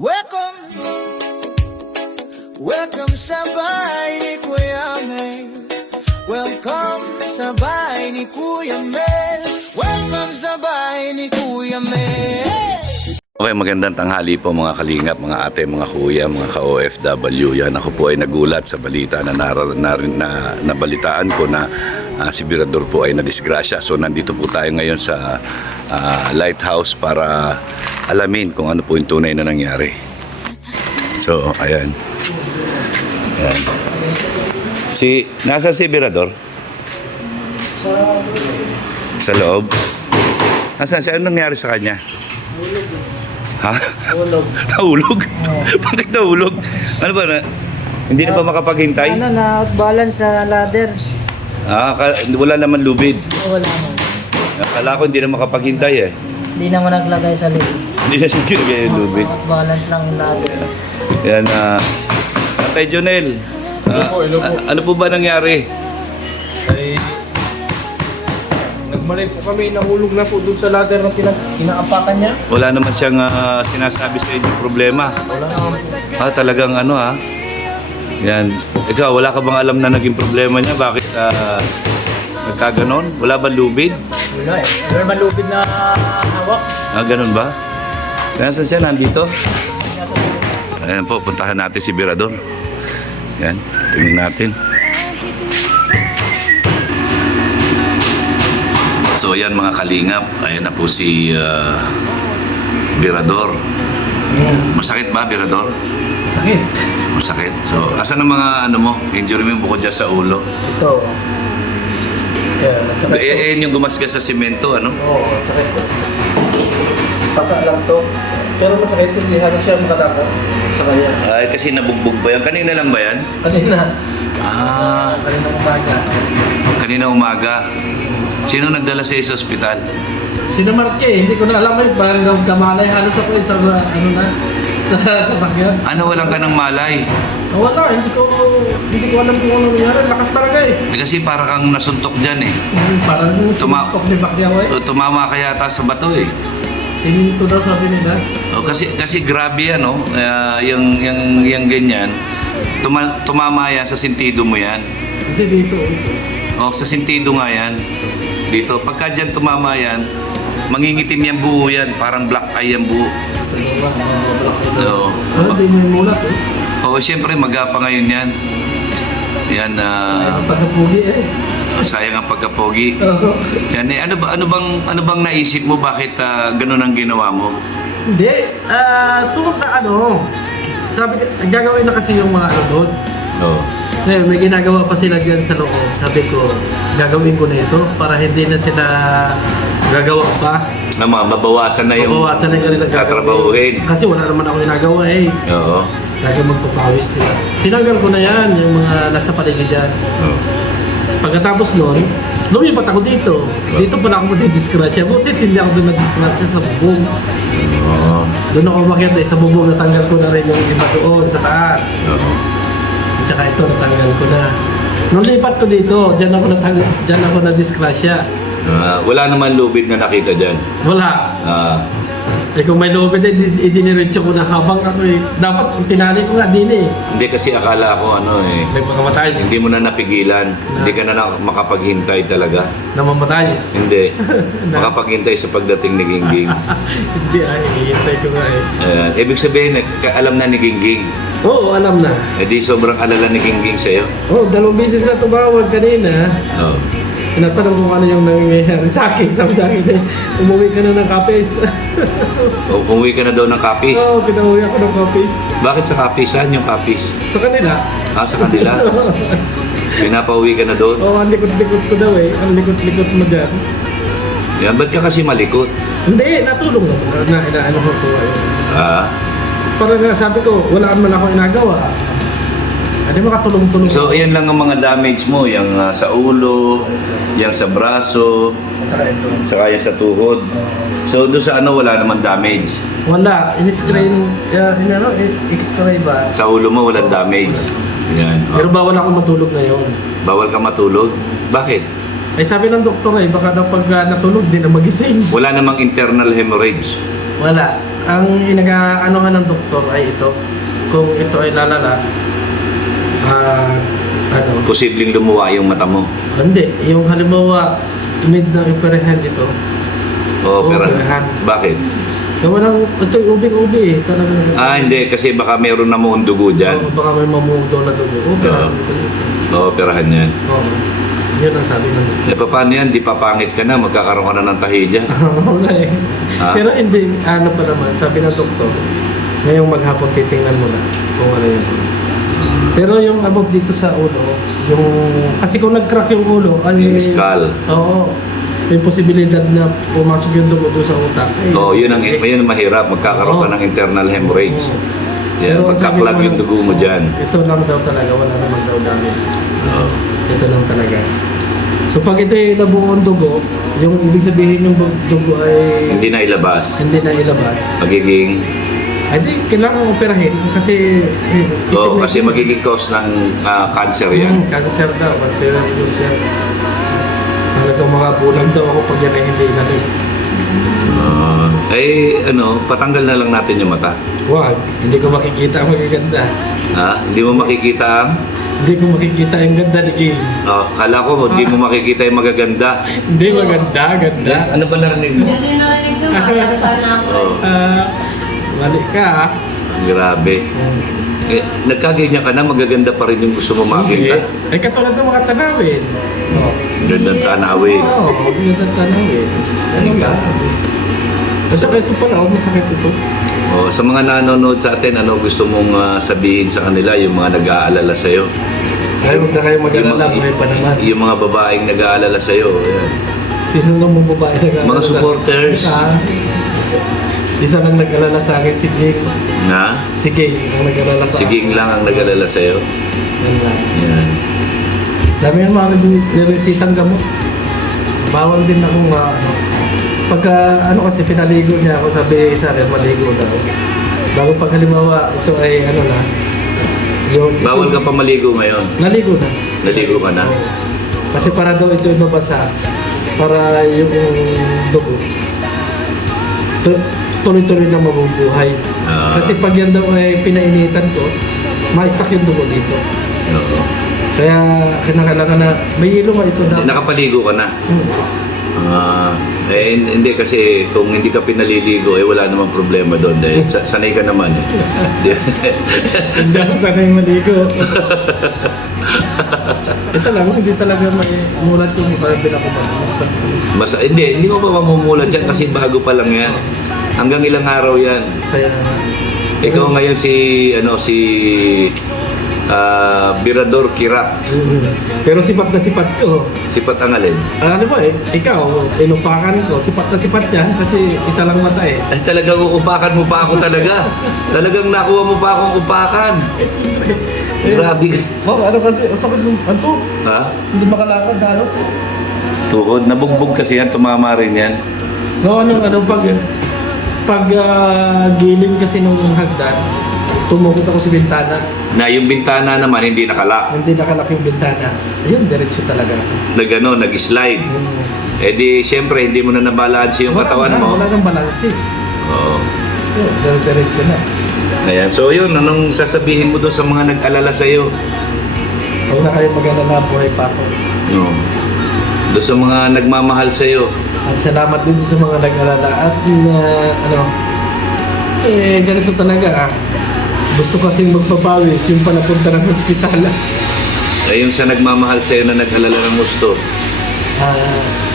Welcome, welcome sa bahay ni Kuya Mel. Welcome sa bahay ni Kuya Mel. Welcome sa bahay ni Kuya Mel. Okay, magandang tanghali po mga kalingap, mga ate, mga kuya, mga ka-OFW. Yan, ako po ay nagulat sa balita na nabalitaan ko na si Birador po ay nadisgrasya. So nandito po tayo ngayon sa lighthouse para alamin kung ano po yung tunay na nangyari. So, ayan. Ayan. Nasaan si Birador? Sa loob? Nasaan siya? Anong nangyari sa kanya? Ha? Ulog. Nahulog? Bakit nahulog? Ano ba na? Hindi na ba makapaghintay? Ano, na-balance sa ladder. Wala naman lubid. Wala mo. Akala ko hindi na makapaghintay eh. Hindi naman naglagay sa lid. Hindi na siya ginagay yung lubid. Balance lang ladder. Yan, Tatay Jonel. Hello po. Ano po ba nangyari? Ay, nagmalay po kami, nahulog na po doon sa ladder na kinaapakan niya. Wala naman siyang sinasabi sa inyo problema. Wala naman po. Talagang ano Yan. Ikaw, wala ka bang alam na naging problema niya? Bakit nagkaganon? Wala ba lubid? Wala eh. Meron malupit na hawak. Ganun ba? Nasaan siya? Nandito? Ayan po, puntahan natin si Birador. Yan, tingnan natin. So yan mga kalingap, ayan na po si Birador. Masakit ba, Birador? Sakit. Masakit. So, asan ang mga mo, injury mo bukod dyan sa ulo? Ito. Yeah, Yung gumasgas sa simento, ano? Oo, sakit ko. Pasa lang to. Pero masakit ko, hindi halos siya makadako sa kanya. Ay, kasi nabugbog ba yan? Kanina lang ba yan? Kanina. Kanina umaga. Kanina umaga. Sino nagdala sa ospital? Sinamarke eh. Hindi ko na alam eh. Parang kamalay halos ako eh sa sa sasakyan. Ano, walang ka ng malay? Wala, hindi ko alam kung ano nangyari. Lakas talaga eh. Kasi para kang nasuntok dyan eh. Parang sinuntok ni Pacquiao eh. Tumama ka yata sa bato eh. Sininto daw sabi nila. Kasi grabe yan, no? Yung ganyan. Tumama yan sa sentido mo yan. Hindi dito. Sa sentido nga yan. Dito. Pagka dyan tumama yan, mangingitim yan buo yan. Parang black eye yan buo. So, Hindi mo yung mulat eh. Siyempre magapa ngayon yan. Yan, Ang pagkapugi eh. sayang ang pagkapogi. Yan, ano bang naisip mo bakit ganun ang ginawa mo? Hindi. Tulog na sabi gagawin na kasi yung mga doon. Oo. Ngayon, may ginagawa pa sila dyan sa loob. Sabi ko, gagawin ko na ito para hindi na sila gagawa pa. Mabawasan na yung Mabawasan na yung kanilang tatrabahuhin. Kasi wala naman ako ginagawa eh. Oo. Sabi ko magpapawis nila. Tinanggal ko na yan, yung mga nasa paligid dyan. Oo. Pagkatapos nun, lumipat ako dito. Dito pala ako madidiskrasya. Butit hindi ako doon nadiskrasya sa bubong. Oo. Doon ako umakyat sa bubong, natanggal ko na rin yung iba doon sa taas. Oo. At saka ito, natanggal ko na. Nung lipat ko dito, dyan ako nadiskrasya. Wala naman lubid na nakita dyan. Wala. Ah, Kung may loob idiniretso ko na habang ako dapat tinali ko nga din eh. hindi kasi akala ko May pagkamatay. hindi mo na napigilan. Hindi ka na makapaghintay talaga. Namamatay. Hindi. Makapaghintay sa pagdating ni Gingging. Hindi hihintay ko nga eh. Ibig sabihin, alam na ni Gingging. Oo, alam na. Di sobrang alala ni Gingging sa'yo. Dalawang beses na tumawag kanina. Oo. Tinatanong kung ano yung nangyayari sa akin. Sabi sa akin umuwi ka na ng kapis. Umuwi ka na daw ng Capiz. Oo, pinauwi ako ng kapis. Bakit sa Capiz? Saan yung Capiz? Sa kanila. Sa kanila? Pinapauwi ka na doon? Oo, ang likot-likot ko daw eh. Ang likot-likot mo dyan. Yan, ba't ka kasi malikot? Hindi, natulong ako. Inaano ko ito. Parang sabi ko, wala man ako inagawa. Hindi makatulong-tulong. So, ayan lang ang mga damage mo. Yung sa ulo, yung sa braso, Saka ito. saka yung sa tuhod. So, doon sa wala naman damage. Wala. In-screen, x-ray ba? Sa ulo mo, walang damage. Yan. Pero bawal ako matulog ngayon. Bawal ka matulog? Bakit? Ay sabi ng doktor baka daw pag natulog, di na magising. Wala namang internal hemorrhage. Wala. ang inaga-anohan ng doktor ay ito. Kung ito ay lalala, Posibleng lumuwa yung mata mo. hindi. Yung halimbawa, mid na operahan ito. Operahan. Bakit? Gawa ng, ito yung ubing-ubi eh. Talagang, Hindi. Kasi baka meron na muong dugo dyan. baka may mamudo na dugo. Operahan ito. Operahan yan. Oo. Yun ang sabi ng doktor. Paano yan? Di papangit ka na. Magkakaroon ka na ng tahi dyan. Wala eh. Ha? Pero hindi, ano pa naman, sabi ng doktor, ngayong maghapon titingnan mo na kung ano yun. Pero yung above dito sa ulo, yung, kasi kung nag-crack yung ulo, ay, Yung skull. Oo. May posibilidad na pumasok yung dugo doon sa utak. Ay, Yun ang mahirap. Magkakaroon ka ng internal hemorrhage. Yan, Pero sabi magkaklag naman, yung dugo mo dyan. Ito lang daw talaga, wala naman daw damage. Oo. Ito lang talaga. So pag ito ay nabuong dugo, yung ibig sabihin yung dugo ay Hindi na ilabas. hindi na ilabas. Magiging Ay di, kailangan operahin kasi kasi magiging cause ng cancer yan. cancer daw, cancerous yan. Hanggang sa mga bulag daw ako pag yan ay hindi inalis. Patanggal na lang natin yung mata. Wag, hindi ko makikita ang magaganda. Hindi mo makikita ang Hindi ko makikita ang ganda ni King. kala ko hindi mo makikita yung magaganda. Hindi maganda, ganda. Ano ba narinig mo? Hindi narinig doon, kaya sana ako. Mali ka ah. Grabe. Nagkaganyan ka na, magaganda pa rin yung gusto mo makita. Ay katulad ng mga tanawin. Gandang tanawin. Oo, maganda tanawin. Ano ba? At saka ito pala, masakit ito. Sa mga nanonood sa atin, ano gusto mong sabihin sa kanila, yung mga nag-aalala sa'yo? Ay, huwag na kayo mag-alala, buhay pa naman. Yung mga babaeng nag-aalala sa'yo. Ayan. Sino lang mga babae nag-alala? Mga supporters. Isa lang nag-alala sa akin, si King. Na? Si King, ang nag-alala sa akin. Siging lang ang nag-aalala sa'yo. Yan lang. Yan. Dami yung mga nagre-resitang gamot. Bawal din akong pagka kasi pinaligo niya ako, sabi sa akin maligo daw. Bago pag halimbawa ito ay Bawal ka pa maligo ngayon. Naligo na. Naligo ka na? Kasi para daw ito ay mabasa. Para yung dugo tuloy-tuloy na mabubuhay. Kasi pag yan daw ay pinainitan ko, ma-stuck yung dugo dito. Oo. Kaya kinakailangan na may ilo nga ito daw. Nakapaligo ka na? Hindi kasi kung hindi ka pinaliligo, wala namang problema doon dahil sanay ka naman. Hindi ako sanay maligo. Ito lang, hindi talaga may mulat yung iba ako Hindi mo pa mamumulat yan kasi bago pa lang yan. Hanggang ilang araw yan. Kaya Ikaw ngayon si Birador Kirak. pero sipat na sipat ko. Sipat ang alin? Ano ba ikaw, inupakan ko, sipat na sipat yan kasi isa lang mata eh. Talagang uupakan mo pa ako talaga. Talagang nakuha mo pa akong upakan. Grabe. Ano kasi, sakit ng anto. Ha? Hindi makalakad halos. Tuhod. Nabugbog kasi yan. Tumama rin yan. No, pag giling kasi nung hagdan, tumukot ako sa bintana. Na yung bintana naman hindi nakalak. Hindi nakalaki yung bintana. Ayun, diretso talaga. Nag-slide. Di syempre hindi mo na nabalanse yung katawan mo. Wala nang balanse. Oo. Yun, diretso na. Ayan. So yun, anong sasabihin mo doon sa mga nag-alala sa'yo? Huwag na kayo mag-alala, buhay pa ako. No. Doon sa mga nagmamahal sa'yo. At salamat din sa mga nag-alala. At ganito talaga Gusto kasing magpapawis yung palapunta ng hospital. Yung sa nagmamahal sa'yo na nag-alala ng gusto.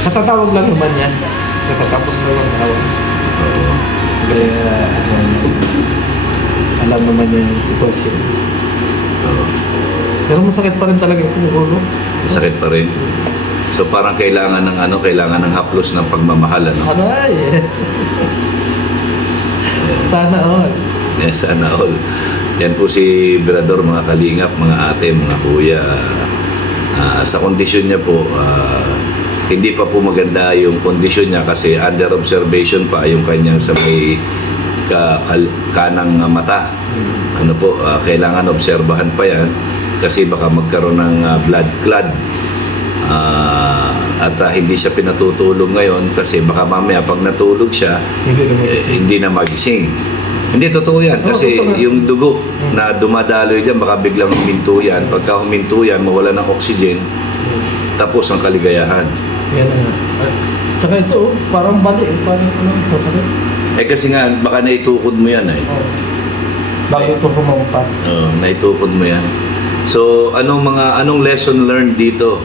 Katatawag lang naman yan. Katatapos na lang tawag. Kaya alam naman niya yung sitwasyon. Pero masakit pa rin talaga yung ulo. Masakit pa rin. So parang kailangan ng haplos ng pagmamahal, ano? Ano ay? Sana all. Yes, sana all. Yan po si Birador, mga kalingap, mga ate, mga kuya. Sa kondisyon niya po, hindi pa po maganda yung kondisyon niya kasi under observation pa yung kanyang sa may kanang mata. Ano po, kailangan obserbahan pa yan kasi baka magkaroon ng blood clot Hindi siya pinatutulog ngayon kasi baka mamaya pag natulog siya, hindi na magising. Hindi, totoo yan. Oo, Kasi totoo. yung dugo na dumadaloy dyan, baka biglang huminto yan. Pagka huminto yan, mawala ng oxygen, tapos ang kaligayahan. Yan na nga. At saka ito, parang bali, parang masakit. Kasi nga, baka naitukod mo yan eh. Bago ito kumampas. Naitukod mo yan. So, anong lesson learned dito?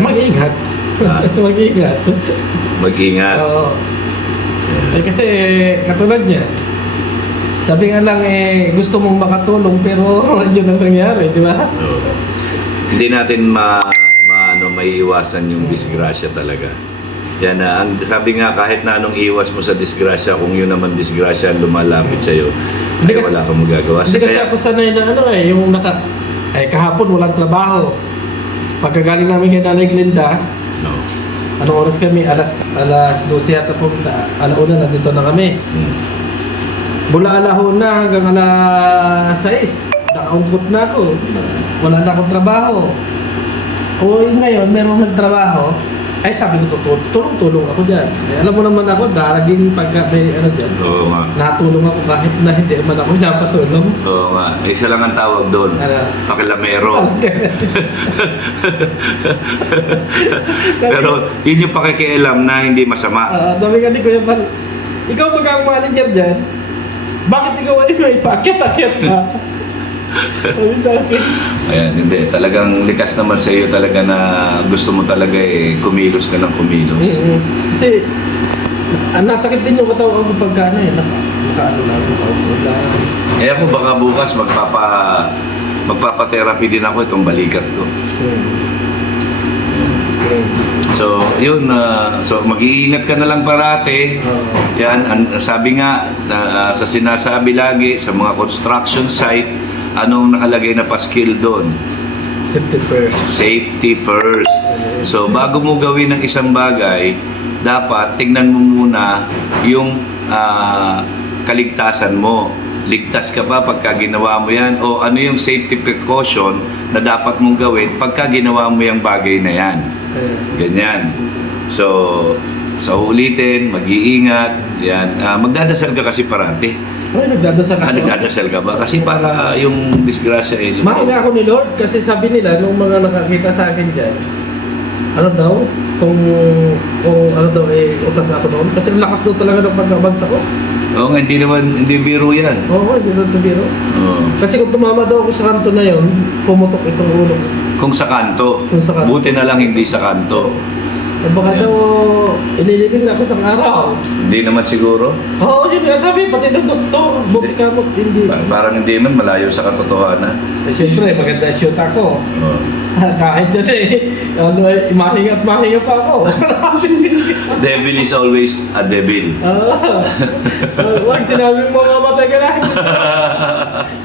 Mag-ingat. Mag-ingat. Mag-ingat. Oo. Kasi katulad niya, sabi nga lang gusto mong makatulong pero yun ang nangyari, di ba? Hindi natin maiiwasan yung disgrasya talaga. Yan ang sabi nga, kahit na anong iwas mo sa disgrasya, kung yun naman disgrasya ang lumalapit sa'yo, Hindi ay kasi- wala kang magagawa. Kasi ako sanay na yung kahapon walang trabaho. Pagkagaling namin kay Nanay Glinda, No. anong oras kami? Alas 12 yata po. Alauna na dito na kami. Mula alahuna hanggang alas 6. Nakaungkot na ako. Wala na akong trabaho. O ngayon, meron nagtrabaho. Ay sabi ko, tulong-tulong ako dyan. Alam mo naman ako, daraging pagka may dyan. Oo nga. Natulong ako kahit na hindi man ako napatulong. Oo nga. Isa lang ang tawag doon. Pakilamero. Pero yun yung pakikialam na hindi masama. Sabi ka ni Kuya Pal, ikaw pagka ang manager dyan, bakit ikaw ay may pakit-akit ka? Sabi sa akin. Ayan, hindi. Talagang likas naman sa iyo talaga na gusto mo talaga kumilos ka ng kumilos. Kasi, nasakit din yung katawan ko pagka nakaano lang ako. Ako baka bukas magpapa-therapy din ako itong balikat ko. So, yun. So, mag-iingat ka na lang parate. Yan, sabi nga, sa sinasabi lagi, sa mga construction site, anong nakalagay na pa-skill doon? Safety first. Safety first. So, bago mo gawin ng isang bagay, dapat tingnan mo muna yung kaligtasan mo. Ligtas ka ba pagka ginawa mo yan? O ano yung safety precaution na dapat mong gawin pagka ginawa mo yung bagay na yan? Ganyan. So, sa ulitin, mag-iingat. Yan. Magdadasal ka kasi parati. Ay, nagdadasal ako. Nagdadasal ka ba? Kasi para yung disgrasya Mahal nga ako ni Lord kasi sabi nila nung mga nakakita sa akin dyan, ano daw, kung ano daw utas ako noon. Kasi ang lakas daw talaga ng pagkabagsak ko. Oo nga, hindi biro yan. Oo, hindi daw ito biro. Oo. Kasi kung tumama daw ako sa kanto na yon, pumutok itong ulo ko. Kung sa kanto. Kung sa kanto. Buti na lang hindi sa kanto. At baka daw, ililibing na ako sa araw. Hindi naman siguro. Oo, yun nga sabi, pati ng doktor, buti ka mo, hindi. Parang hindi man malayo sa katotohanan. Siyempre, maganda shoot ako. Oo. Kahit dyan mahinga pa ako. Devil is always a devil. Wag sinabi mo mamatay ka na.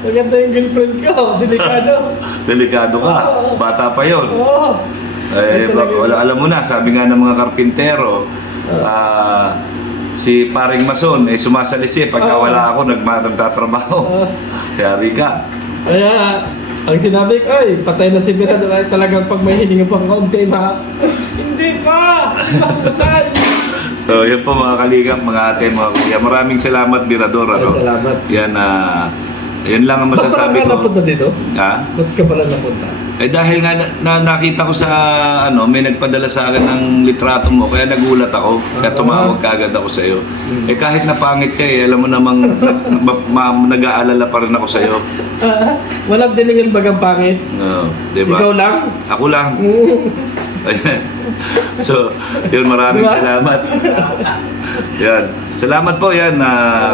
Maganda yung girlfriend ko, delikado. Delikado ka. Bata pa yon. Oo. Alam mo na, sabi nga ng mga karpintero, si paring mason, sumasalisi pagka wala ako, nagtatrabaho. Yari ka. Kaya, ang sinabi ko, ay, patay na si Bira, talagang pag may hininga pang kaunti na, hindi pa! Patay! So, yun po mga kaligap, mga ate, mga kuya. Maraming salamat, Birador. Ano? Salamat. Yan, yun lang ang masasabi Ba't pala ka napunta ko. dito? Ha? Ba't ka pala napunta? Dahil nga nakita ko sa may nagpadala sa akin ng litrato mo, kaya nagulat ako. Kaya tumawag kaagad ako sa iyo. Kahit na pangit ka alam mo namang nag-aalala pa rin ako sa iyo. Walang diningin bagang pangit. Diba? Ikaw lang? Ako lang. Ayan. So, yun, maraming Diba? salamat. Yan. Salamat po yan.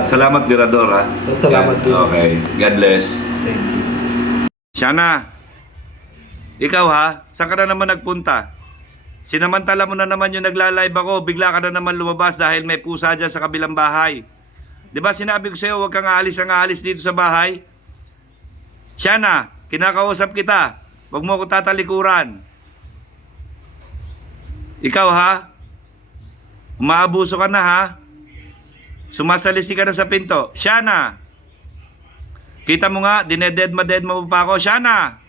Salamat, Birador. Salamat din. Okay. God bless. Shana, ikaw saan ka na naman nagpunta? Sinamantala mo na naman yung nagla-live ako, bigla ka na naman lumabas dahil may pusa dyan sa kabilang bahay. Diba sinabi ko sa'yo, huwag kang aalis dito sa bahay? Shana, kinakausap kita. Huwag mo ako tatalikuran. Ikaw umaabuso ka na Sumasalisi ka na sa pinto. Shana, kita mo nga, dinededma-dedma mo pa ako. Shana!